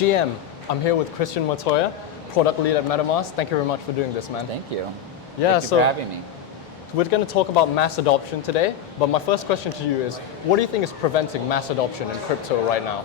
GM, I'm here with Christian Montoya, product lead at Metamask. Thank you very much for doing this, man. Thank you. Yeah, Thank you for having me. We're going to talk about mass adoption today, but my first question to you is, what do you think is preventing mass adoption in crypto right now?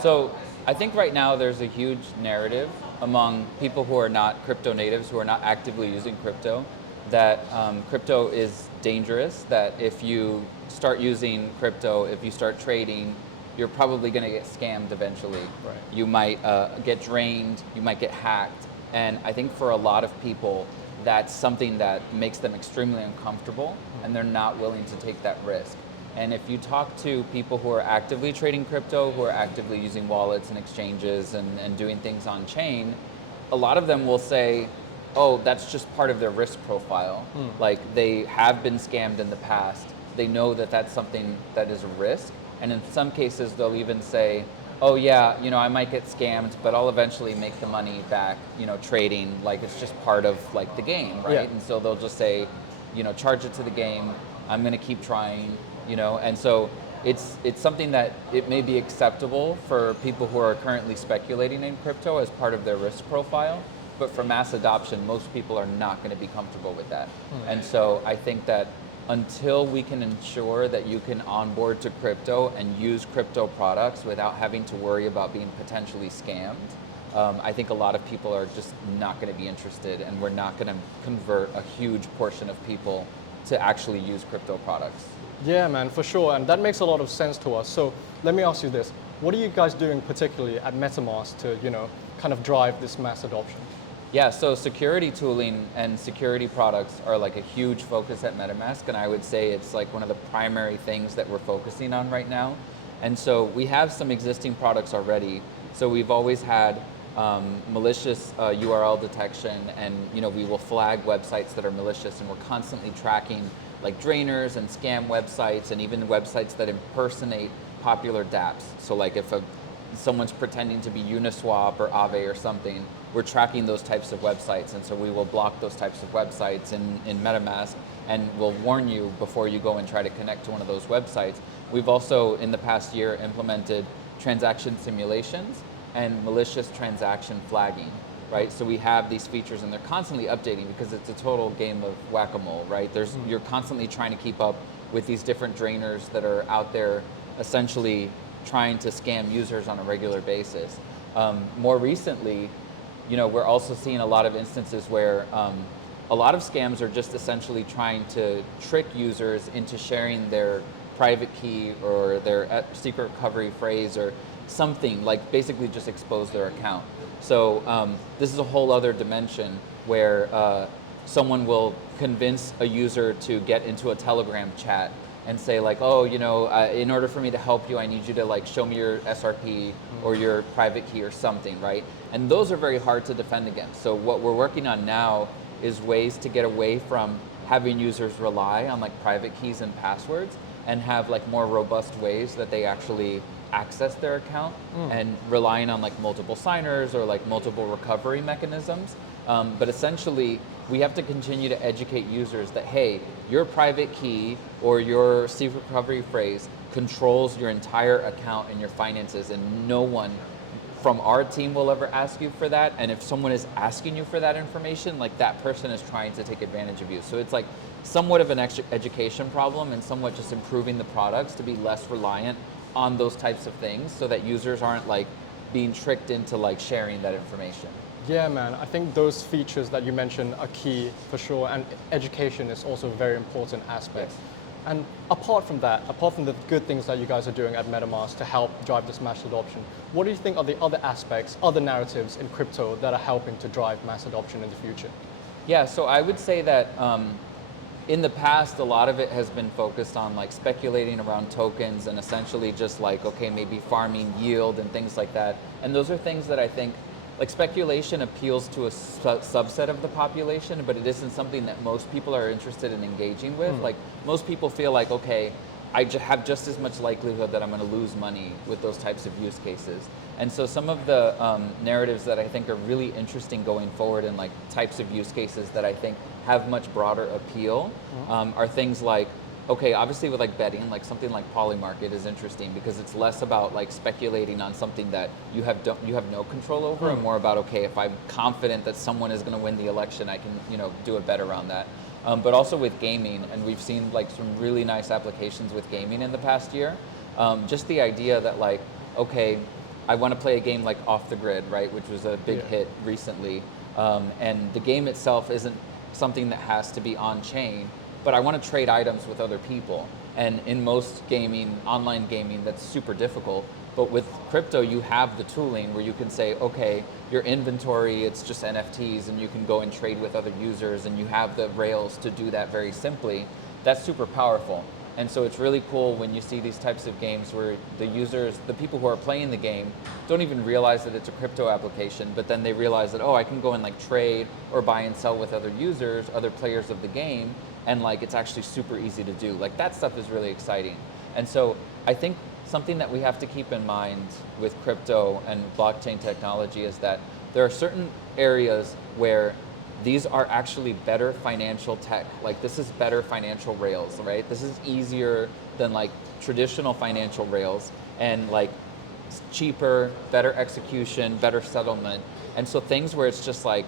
So I think right now there's a huge narrative among people who are not crypto natives, who are not actively using crypto, that crypto is dangerous, that if you start using crypto, if you start trading, you're probably going to get scammed eventually. Right. You might get drained, you might get hacked, and I think for a lot of people, that's something that makes them extremely uncomfortable, and they're not willing to take that risk. And if you talk to people who are actively trading crypto, who are actively using wallets and exchanges and doing things on chain, a lot of them will say, oh, that's just part of their risk profile. Like, they have been scammed in the past. They know that that's something that is a risk. And in some cases, they'll even say, oh yeah, I might get scammed, but I'll eventually make the money back, trading, like it's just part of like the game, right? Yeah. And so they'll just say, charge it to the game, I'm gonna keep trying, and so it's something that it may be acceptable for people who are currently speculating in crypto as part of their risk profile, but for mass adoption, most people are not gonna be comfortable with that. And so I think that until we can ensure that you can onboard to crypto and use crypto products without having to worry about being potentially scammed, I think a lot of people are just not going to be interested, and we're not going to convert a huge portion of people to actually use crypto products. Yeah, man, for sure, and that makes a lot of sense to us. So let me ask you this. What are you guys doing particularly at MetaMask to, kind of drive this mass adoption? Yeah, so security tooling and security products are like a huge focus at MetaMask, and I would say it's like one of the primary things that we're focusing on right now. And so we have some existing products already. So we've always had malicious URL detection, and we will flag websites that are malicious, and we're constantly tracking like drainers and scam websites, and even websites that impersonate popular dApps. So like if someone's pretending to be Uniswap or Aave or something, we're tracking those types of websites, and so we will block those types of websites in MetaMask, and we'll warn you before you go and try to connect to one of those websites. We've also, in the past year, implemented transaction simulations and malicious transaction flagging, right? So we have these features, and they're constantly updating because it's a total game of whack-a-mole, right? You're constantly trying to keep up with these different drainers that are out there essentially trying to scam users on a regular basis. More recently, we're also seeing a lot of instances where a lot of scams are just essentially trying to trick users into sharing their private key or their secret recovery phrase or something, like basically just expose their account. So this is a whole other dimension where someone will convince a user to get into a Telegram chat and say like, oh, in order for me to help you, I need you to like show me your SRP or your private key or something, right? And those are very hard to defend against. So what we're working on now is ways to get away from having users rely on like private keys and passwords, and have like more robust ways that they actually access their account, and relying on like multiple signers or like multiple recovery mechanisms. But essentially, we have to continue to educate users that, hey, your private key or your secret recovery phrase controls your entire account and your finances, and no one from our team will ever ask you for that. And if someone is asking you for that information, like that person is trying to take advantage of you. So it's like somewhat of an education problem, and somewhat just improving the products to be less reliant on those types of things, so that users aren't like being tricked into like sharing that information. Yeah, man, I think those features that you mentioned are key for sure, and education is also a very important aspect. Yes. And apart from that, apart from the good things that you guys are doing at MetaMask to help drive this mass adoption, what do you think are the other aspects, other narratives in crypto that are helping to drive mass adoption in the future? Yeah, so I would say that in the past, a lot of it has been focused on like speculating around tokens and essentially just like, okay, maybe farming yield and things like that. And those are things that I think, like, speculation appeals to a subset of the population, but it isn't something that most people are interested in engaging with. Like, most people feel like, okay, I have just as much likelihood that I'm going to lose money with those types of use cases. And so some of the narratives that I think are really interesting going forward, and like types of use cases that I think have much broader appeal, are things like okay, obviously with like betting, like something like Polymarket is interesting because it's less about like speculating on something that you have no control over, and more about, okay, if I'm confident that someone is going to win the election, I can, you know, do a bet around that. But also with gaming, and we've seen like some really nice applications with gaming in the past year. Just the idea that like, okay, I want to play a game like Off the Grid, right, which was a big hit recently, and the game itself isn't something that has to be on chain, but I want to trade items with other people. And in most gaming, online gaming, that's super difficult. But with crypto, you have the tooling where you can say, okay, your inventory, it's just NFTs, and you can go and trade with other users, and you have the rails to do that very simply. That's super powerful. And so it's really cool when you see these types of games where the users, the people who are playing the game, don't even realize that it's a crypto application, but then they realize that, oh, I can go and like trade or buy and sell with other users, other players of the game, and like it's actually super easy to do. Like that stuff is really exciting. And so I think something that we have to keep in mind with crypto and blockchain technology is that there are certain areas where these are actually better financial tech. Like this is better financial rails, right? This is easier than like traditional financial rails, and like it's cheaper, better execution, better settlement. And so things where it's just like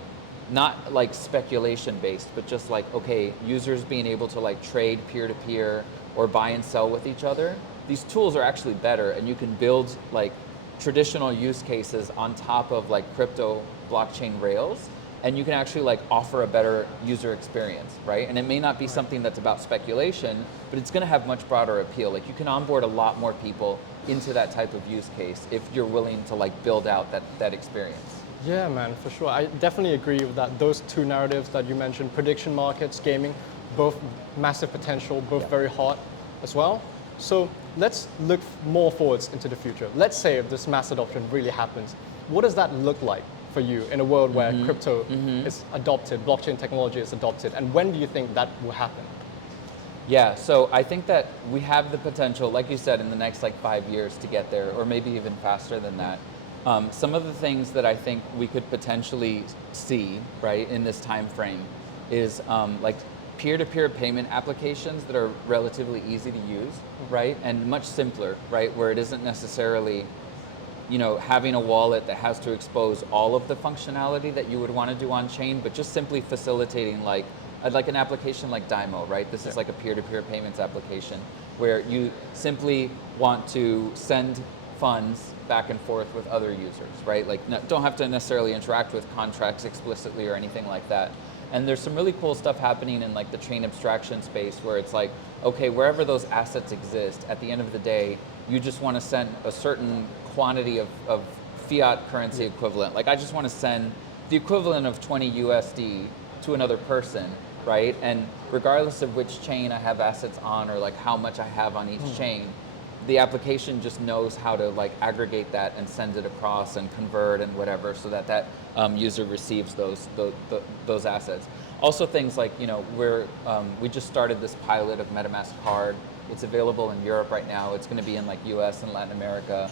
not like speculation based, but just like, okay, users being able to like trade peer to peer or buy and sell with each other. These tools are actually better, and you can build like traditional use cases on top of like crypto blockchain rails, and you can actually like offer a better user experience, right? And it may not be something that's about speculation, but it's going to have much broader appeal. Like you can onboard a lot more people into that type of use case if you're willing to like build out that experience. Yeah, man, for sure. I definitely agree with that. Those two narratives that you mentioned, prediction markets, gaming, both massive potential, both very hot as well. So let's look more forwards into the future. Let's say if this mass adoption really happens, what does that look like for you in a world where crypto is adopted, blockchain technology is adopted, and when do you think that will happen? Yeah, so I think that we have the potential, like you said, in the next like 5 years to get there, or maybe even faster than that. Some of the things that I think we could potentially see, right, in this time frame is like peer-to-peer payment applications that are relatively easy to use, right, and much simpler, right, where it isn't necessarily, you know, having a wallet that has to expose all of the functionality that you would want to do on chain, but just simply facilitating like an application like Dymo, right? This is like a peer-to-peer payments application where you simply want to send funds back and forth with other users, right? Like don't have to necessarily interact with contracts explicitly or anything like that. And there's some really cool stuff happening in like the chain abstraction space where it's like, okay, wherever those assets exist, at the end of the day, you just want to send a certain quantity of fiat currency equivalent. Like I just want to send the equivalent of 20 USD to another person, right? And regardless of which chain I have assets on or like how much I have on each chain, the application just knows how to like aggregate that and send it across and convert and whatever, so that that user receives those assets. Also things like, you know, we just started this pilot of Metamask card. It's available in Europe right now. It's going to be in like US and Latin America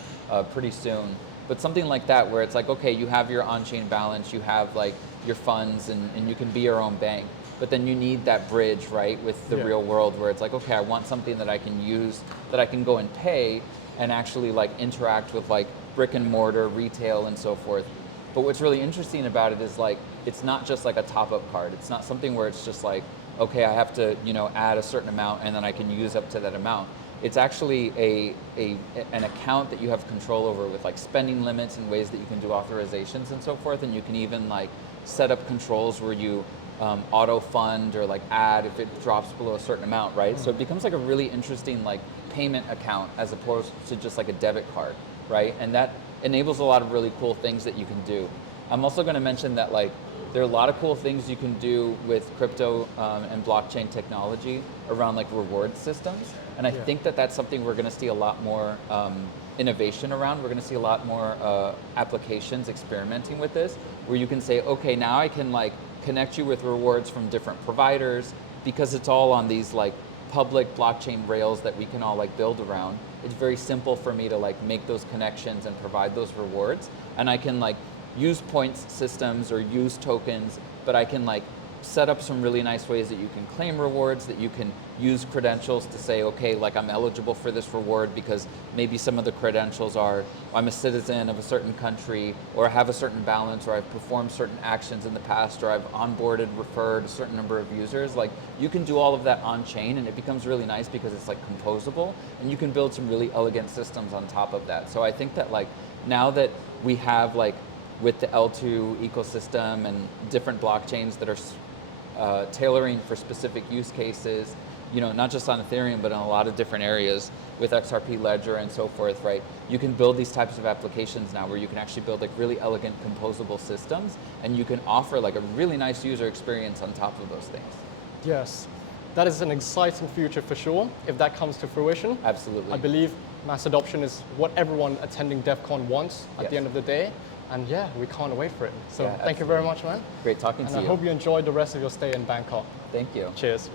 pretty soon. But something like that where it's like, okay, you have your on-chain balance, you have like your funds, and you can be your own bank. But then you need that bridge, right, with the real world where it's like, okay, I want something that I can use, that I can go and pay and actually like interact with like brick and mortar, retail, and so forth. But what's really interesting about it is like, it's not just like a top-up card. It's not something where it's just like, okay, I have to, you know, add a certain amount and then I can use up to that amount. It's actually an account that you have control over with like spending limits and ways that you can do authorizations and so forth. And you can even like set up controls where you auto fund or like add if it drops below a certain amount, right? So it becomes like a really interesting like payment account as opposed to just like a debit card, right? And that enables a lot of really cool things that you can do. I'm also going to mention that like there are a lot of cool things you can do with crypto and blockchain technology around like reward systems. And I think that that's something we're going to see a lot more innovation around. We're going to see a lot more applications experimenting with this, where you can say, okay, now I can like connect you with rewards from different providers because it's all on these like public blockchain rails that we can all like build around. It's very simple for me to like make those connections and provide those rewards. And I can like use points systems or use tokens, but I can like set up some really nice ways that you can claim rewards, that you can use credentials to say, okay, like I'm eligible for this reward because maybe some of the credentials are, I'm a citizen of a certain country, or I have a certain balance, or I've performed certain actions in the past, or I've onboarded, referred a certain number of users. Like you can do all of that on chain, and it becomes really nice because it's like composable, and you can build some really elegant systems on top of that. So I think that like now that we have like with the L2 ecosystem and different blockchains that are tailoring for specific use cases, you know, not just on Ethereum, but in a lot of different areas with XRP Ledger and so forth, right? You can build these types of applications now where you can actually build like really elegant composable systems, and you can offer like a really nice user experience on top of those things. Yes, that is an exciting future for sure, if that comes to fruition. Absolutely. I believe mass adoption is what everyone attending DEF CON wants at the end of the day. And yeah, we can't wait for it. So thank you very much, man. Great talking to you. And I hope you enjoyed the rest of your stay in Bangkok. Thank you. Cheers.